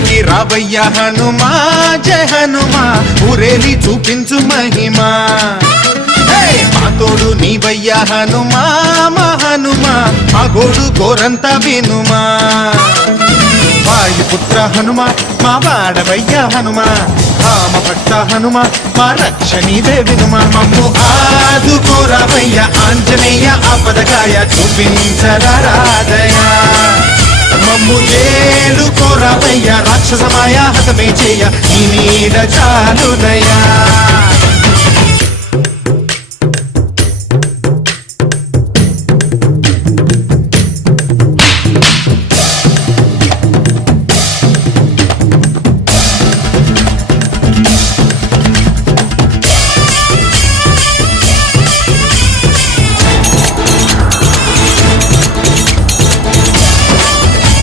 ఊరికి రావయ్య హనుమా జయ హనుమా ఊరేలి చూపించు మహిమా మా తోడు నీవయ్య హనుమా మా హనుమా మా గోడు గోరంత వినుమా వాయుపుత్ర హనుమా మా వాడవయ్య హనుమా రామభట్ట హనుమా మా రక్షణీదే వినుమా మమ్ము ఆదుకోరావయ్య ఆంజనేయ ఆపదగాయ చూపించరాదయ మమ్ము ఏలుకోరావయ్య రాక్షసమాయ హతమే చేయ ఈ నీడ చాలునయా